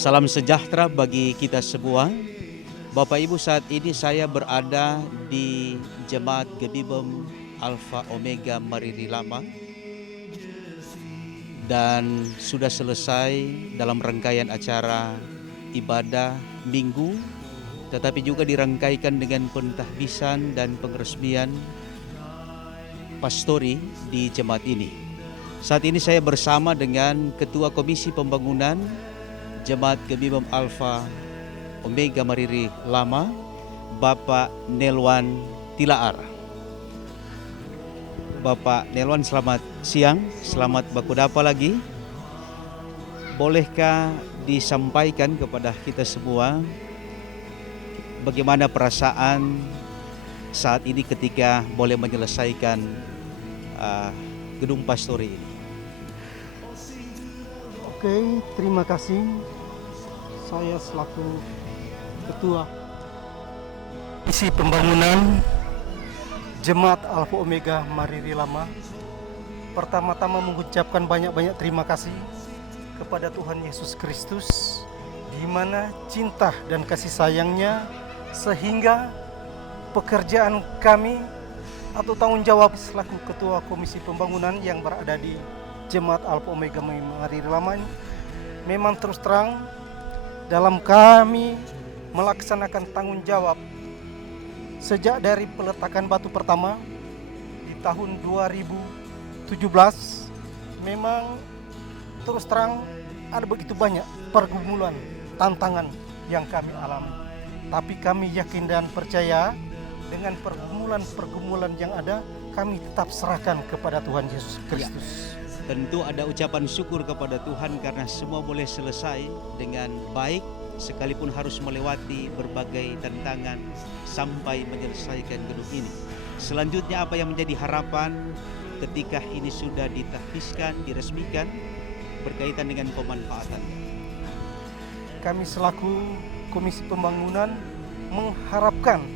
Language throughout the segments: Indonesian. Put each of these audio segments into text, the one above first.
Salam sejahtera bagi kita semua. Bapak Ibu, saat ini saya berada di Jemaat Gebibem Alpha Omega Mariri Lama dan sudah selesai dalam rangkaian acara ibadah minggu, tetapi juga dirangkaikan dengan pentahbisan dan penresmian pastori di jemaat ini. Saat ini saya bersama dengan Ketua Komisi Pembangunan Jemaat Gebibem Alpha Omega Mariri Lama, Bapak Nelwan Tilaar. Bapak Nelwan, selamat siang, selamat bakudapa lagi. Bolehkah disampaikan kepada kita semua bagaimana perasaan saat ini ketika boleh menyelesaikan gedung pastori ini? Oke, terima kasih. Saya selaku Ketua Komisi Pembangunan Jemaat Alpha Omega Mariri Lama, pertama-tama mengucapkan banyak-banyak terima kasih kepada Tuhan Yesus Kristus, di mana cinta dan kasih sayangnya sehingga pekerjaan kami atau tanggung jawab selaku Ketua Komisi Pembangunan yang berada di Jemaat Alpha Omega Mariri Lama memang terus terang dalam kami melaksanakan tanggung jawab sejak dari peletakan batu pertama di tahun 2017. Memang terus terang ada begitu banyak pergumulan, tantangan yang kami alami, tapi kami yakin dan percaya dengan pergumulan-pergumulan yang ada, kami tetap serahkan kepada Tuhan Yesus Kristus. Tentu ada ucapan syukur kepada Tuhan karena semua boleh selesai dengan baik, sekalipun harus melewati berbagai tantangan sampai menyelesaikan gedung ini. Selanjutnya, apa yang menjadi harapan ketika ini sudah ditahbiskan, diresmikan berkaitan dengan pemanfaatan? Kami selaku Komisi Pembangunan mengharapkan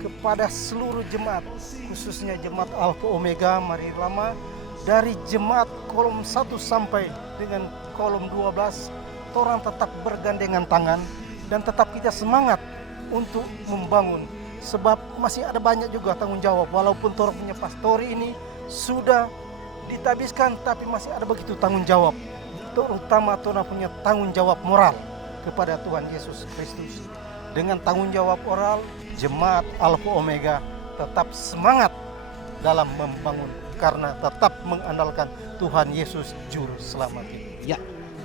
kepada seluruh jemaat, khususnya Jemaat Alpha Omega Mariri Lama, dari jemaat kolom 1 sampai dengan kolom 12, orang tetap bergandengan tangan dan tetap kita semangat untuk membangun, sebab masih ada banyak juga tanggung jawab. Walaupun orang punya pastori ini sudah ditabiskan, tapi masih ada begitu tanggung jawab, terutama orang punya tanggung jawab moral kepada Tuhan Yesus Kristus. Dengan tanggung jawab moral, Jemaat Alpha Omega tetap semangat dalam membangun karena tetap mengandalkan Tuhan Yesus Juru Selamat kita. Ya,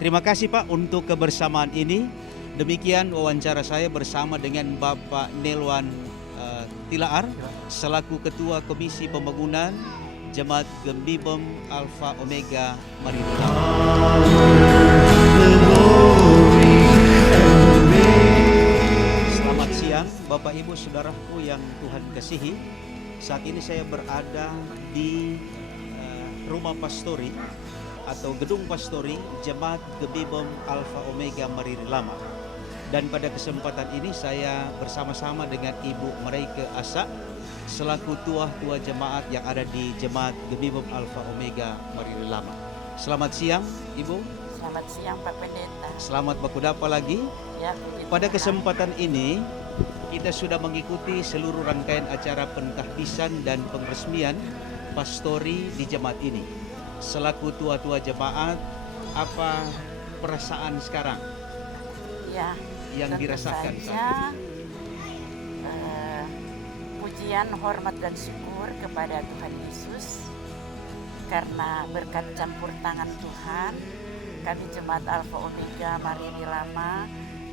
terima kasih Pak untuk kebersamaan ini. Demikian wawancara saya bersama dengan Bapak Nelwan Tilaar selaku Ketua Komisi Pembangunan Jemaat Gebibem Alpha Omega Mariri Lama. Selamat siang Bapak Ibu Saudaraku yang Tuhan kasihi. Saat ini saya berada di rumah pastori atau gedung pastori Jemaat Gebibem Alpha Omega Mariri Lama. Dan pada kesempatan ini saya bersama-sama dengan Ibu Mareike Asa selaku tua jemaat yang ada di Jemaat Gebibem Alpha Omega Mariri Lama. Selamat siang Ibu. Selamat siang Pak Pendeta. Selamat bakudapa lagi. Ya, pada kesempatan ini kita sudah mengikuti seluruh rangkaian acara pentahbisan dan penresmian pastori di jemaat ini. Selaku tua jemaat, apa perasaan sekarang ya, yang dirasakan saja, pujian, hormat dan syukur kepada Tuhan Yesus karena berkat campur tangan Tuhan, kami Jemaat Alpha Omega Mariri Lama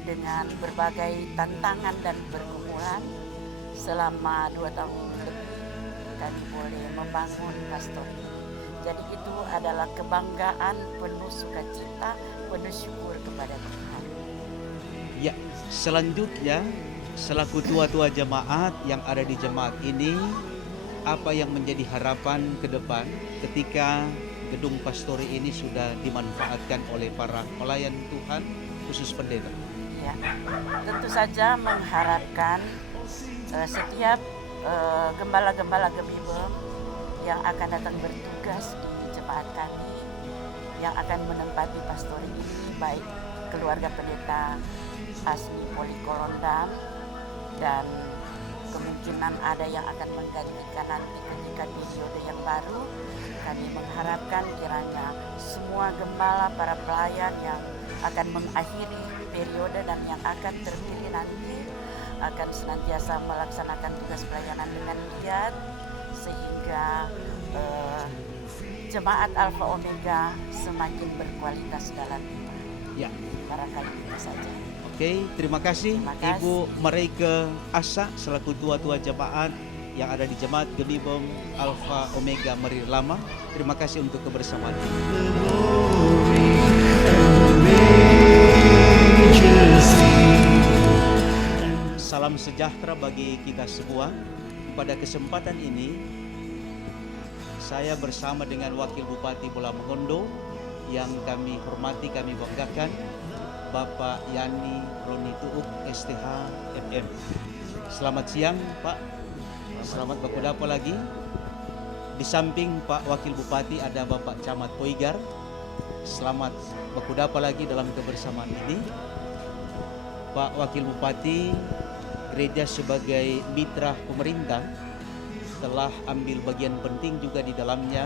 dengan berbagai tantangan dan pergumulan selama 2 tahun lebih kami boleh membangun pastori. Jadi itu adalah kebanggaan, penuh sukacita, penuh syukur kepada Tuhan. Ya, selanjutnya selaku tua jemaat yang ada di jemaat ini, apa yang menjadi harapan ke depan ketika gedung pastori ini sudah dimanfaatkan oleh para pelayan Tuhan, khusus pendeta? Ya, tentu saja mengharapkan setiap gembala-gembala Gebibem yang akan datang bertugas di jemaat kami, yang akan menempati pastori ini, baik keluarga pendeta Asmi Polikolondam, dan kemungkinan ada yang akan menggantikan nanti ketika periode yang baru. Kami mengharapkan kiranya semua gembala, para pelayan yang akan mengakhiri periode dan yang akan terpilih nanti akan senantiasa melaksanakan tugas pelayanan dengan giat, sehingga jemaat Alpha Omega semakin berkualitas dalam iman. Ya. Barangkali itu saja. Oke, terima kasih, Ibu Mareike Asa selaku tua-tua jemaat yang ada di Jemaat Gebibom Alpha Omega Marir Lama. Terima kasih untuk kebersamaan. Salam sejahtera bagi kita semua. Pada kesempatan ini, saya bersama dengan Wakil Bupati Bola Mongondo yang kami hormati, kami banggakan, Bapak Yani Roni Tuuk STH MM. Selamat siang, Pak. Selamat bakudapa lagi. Di samping Pak Wakil Bupati ada Bapak Camat Poigar. Selamat bakudapa lagi dalam kebersamaan ini. Pak Wakil Bupati, gereja sebagai mitra pemerintah telah ambil bagian penting juga di dalamnya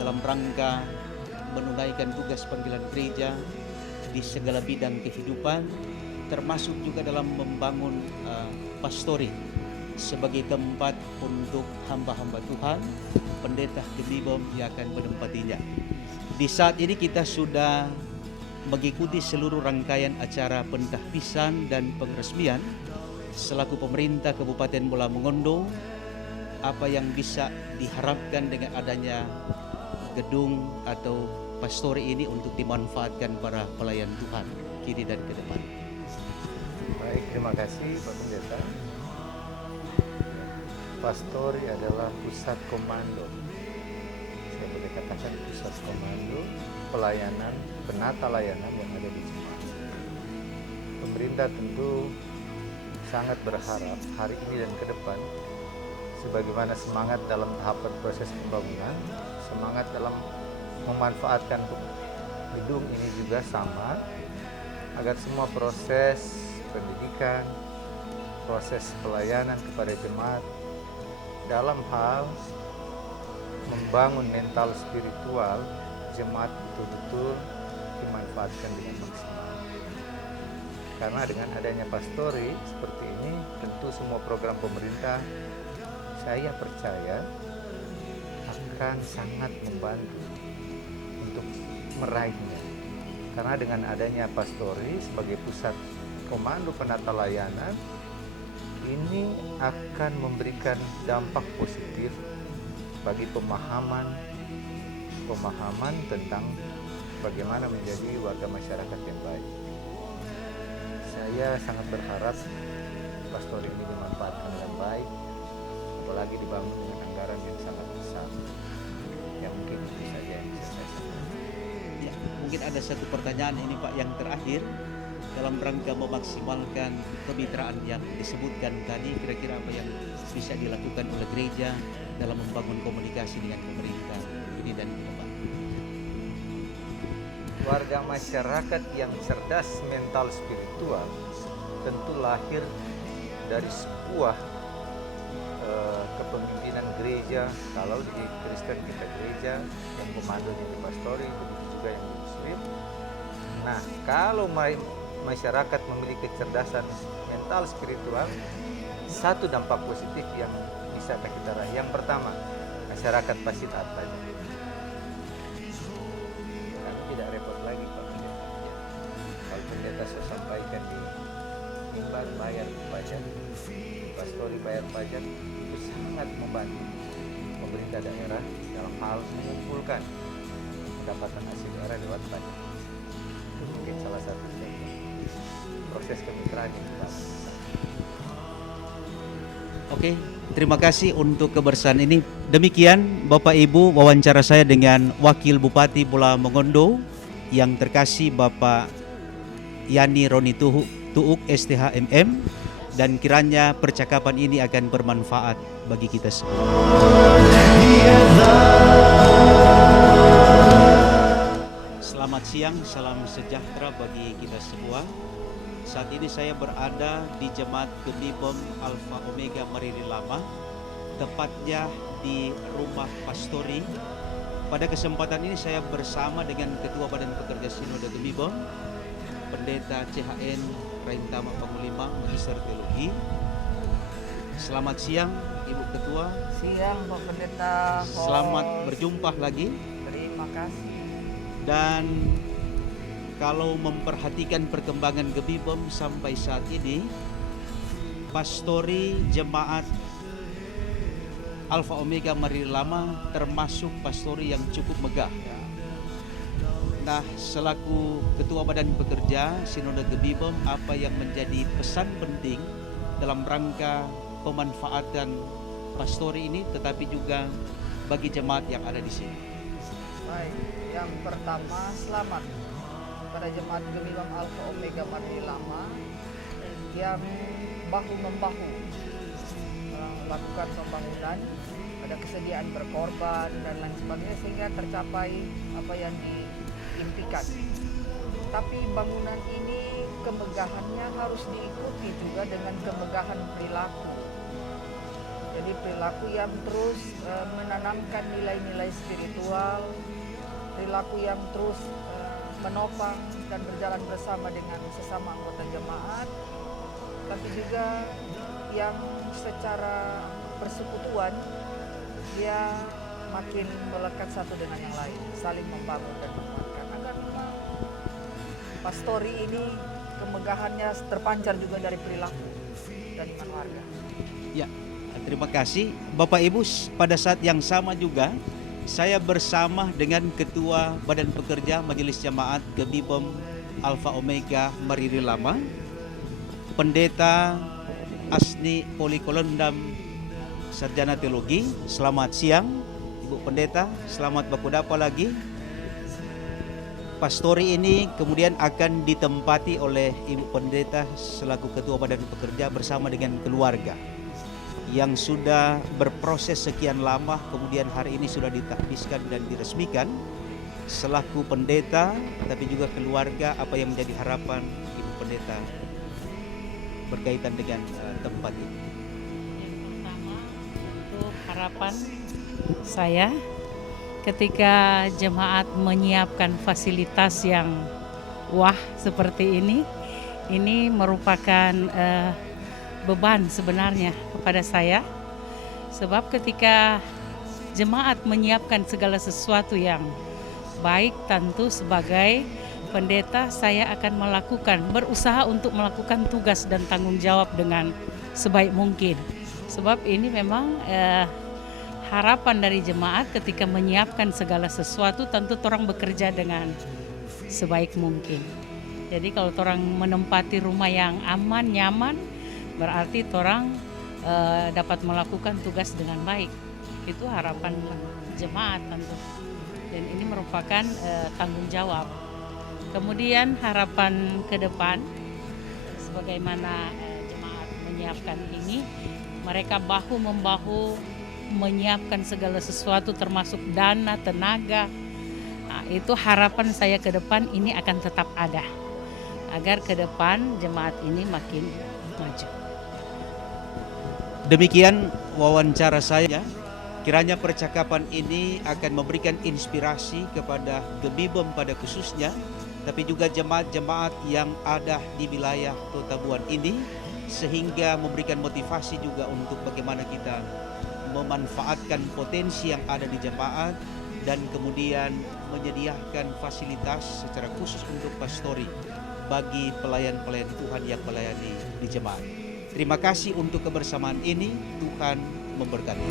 dalam rangka menunaikan tugas panggilan gereja di segala bidang kehidupan, termasuk juga dalam membangun pastori sebagai tempat untuk hamba-hamba Tuhan, pendeta Gebibom yang akan menempatinya. Di saat ini kita sudah mengikuti seluruh rangkaian acara pentahbisan dan pengresmian selaku pemerintah Kabupaten Bola Mongondo. Apa yang bisa diharapkan dengan adanya gedung atau pastori ini untuk dimanfaatkan para pelayan Tuhan kini dan ke depan? Baik, terima kasih Pak Pendeta. Pastori adalah pusat komando. Saya boleh katakan pusat komando pelayanan, penata layanan yang ada di jemaat. Pemerintah tentu sangat berharap hari ini dan ke depan, sebagaimana semangat dalam tahapan proses pembangunan, semangat dalam memanfaatkan gedung ini juga sama, agar semua proses pendidikan, proses pelayanan kepada jemaat dalam hal membangun mental spiritual jemaat betul-betul dimanfaatkan dengan maksimal. Karena dengan adanya pastori seperti ini, tentu semua program pemerintah saya percaya akan sangat membantu untuk meraihnya. Karena dengan adanya pastori sebagai pusat komando penata layanan, ini akan memberikan dampak positif bagi pemahaman tentang bagaimana menjadi warga masyarakat yang baik. Saya sangat berharap pastori ini dimanfaatkan dengan baik, apalagi dibangun dengan anggaran yang sangat besar. Ya, mungkin itu saja yang bisa saya sampaikan. Ya, mungkin ada satu pertanyaan ini Pak yang terakhir dalam rangka memaksimalkan kemitraan yang disebutkan tadi, kira-kira apa yang bisa dilakukan oleh gereja dalam membangun komunikasi dengan pemerintah ini dan ke depan? Warga masyarakat yang cerdas mental spiritual tentu lahir dari sebuah kepemimpinan gereja. Kalau di Kristen kita gereja, yang komandonya di pastori, begitu juga yang di Muslim. Nah, kalau masyarakat memiliki kecerdasan mental spiritual, satu dampak positif yang bisa kita raih. Yang pertama, masyarakat pasti taat pajak. Karena tidak repot lagi Pak Pendeta. Kalau pendeta saya sampaikan di mimbar bayar pajak, pastori bayar pajak, itu sangat membantu pemerintah daerah dalam hal mengumpulkan pendapatan hasil daerah lewat pajak. Itu mungkin salah satu proses kemitraan yang kita. Oke, terima kasih untuk kebersamaan ini. Demikian Bapak Ibu wawancara saya dengan Wakil Bupati Bola Mongondo yang terkasih Bapak Yani Roni Tuuk STH MM, dan kiranya percakapan ini akan bermanfaat bagi kita semua. Selamat siang, salam sejahtera bagi kita semua. Saat ini saya berada di Jemaat Gebibom Alfa Omega Mariri Lama, tepatnya di Rumah Pastori. Pada kesempatan ini saya bersama dengan Ketua Badan Pekerja Sinode Gebibom, Pendeta CHN Raintama Pangulima, Magister Teologi. Selamat siang Ibu Ketua. Siang Pak Pendeta. Selamat berjumpa lagi. Terima kasih. Dan kalau memperhatikan perkembangan Gebibom sampai saat ini, pastori jemaat Alfa Omega Mariri Lama termasuk pastori yang cukup megah. Nah, selaku Ketua Badan Pekerja Sinode Gebibom, apa yang menjadi pesan penting dalam rangka pemanfaatan pastori ini, tetapi juga bagi jemaat yang ada di sini? Baik, yang pertama selamat pada jemaat Gebibom Alfa Omega Mariri Lama yang bahu-membahu melakukan pembangunan, ada kesediaan berkorban dan lain sebagainya sehingga tercapai apa yang diimpikan. Tapi bangunan ini kemegahannya harus diikuti juga dengan kemegahan perilaku. Jadi perilaku yang terus menanamkan nilai-nilai spiritual, perilaku yang terus menopang dan berjalan bersama dengan sesama anggota jemaat, tapi juga yang secara persekutuan dia makin melekat satu dengan yang lain, saling membangun dan menguatkan agar memang pastori ini kemegahannya terpancar juga dari perilaku dan iman warga. Ya, terima kasih Bapak Ibu. Pada saat yang sama juga saya bersama dengan Ketua Badan Pekerja Majelis Jemaat Gebibom Alfa Omega Mariri Lama, Pendeta Asni Polikolondam, Sarjana Teologi. Selamat siang Ibu Pendeta, selamat bakudapa lagi. Pastori ini kemudian akan ditempati oleh Ibu Pendeta selaku Ketua Badan Pekerja bersama dengan keluarga yang sudah berproses sekian lama, kemudian hari ini sudah ditakdiskan dan diresmikan selaku pendeta, tapi juga keluarga. Apa yang menjadi harapan Ibu Pendeta berkaitan dengan tempat ini? Yang pertama, untuk harapan saya ketika jemaat menyiapkan fasilitas yang wah seperti ini merupakan beban sebenarnya kepada saya, sebab ketika jemaat menyiapkan segala sesuatu yang baik, tentu sebagai pendeta saya akan berusaha untuk melakukan tugas dan tanggung jawab dengan sebaik mungkin. Sebab ini memang harapan dari jemaat ketika menyiapkan segala sesuatu, tentu orang bekerja dengan sebaik mungkin. Jadi kalau orang menempati rumah yang aman, nyaman, berarti orang dapat melakukan tugas dengan baik. Itu harapan jemaat tentu. Dan ini merupakan tanggung jawab. Kemudian harapan ke depan, sebagaimana jemaat menyiapkan ini, mereka bahu-membahu menyiapkan segala sesuatu termasuk dana, tenaga. Nah, itu harapan saya ke depan ini akan tetap ada, agar ke depan jemaat ini makin maju. Demikian wawancara saya. Kiranya percakapan ini akan memberikan inspirasi kepada Gebibom pada khususnya, tapi juga jemaat-jemaat yang ada di wilayah Totabuan ini, sehingga memberikan motivasi juga untuk bagaimana kita memanfaatkan potensi yang ada di jemaat dan kemudian menyediakan fasilitas secara khusus untuk pastori bagi pelayan-pelayan Tuhan yang melayani di jemaat. Terima kasih untuk kebersamaan ini. Tuhan memberkati.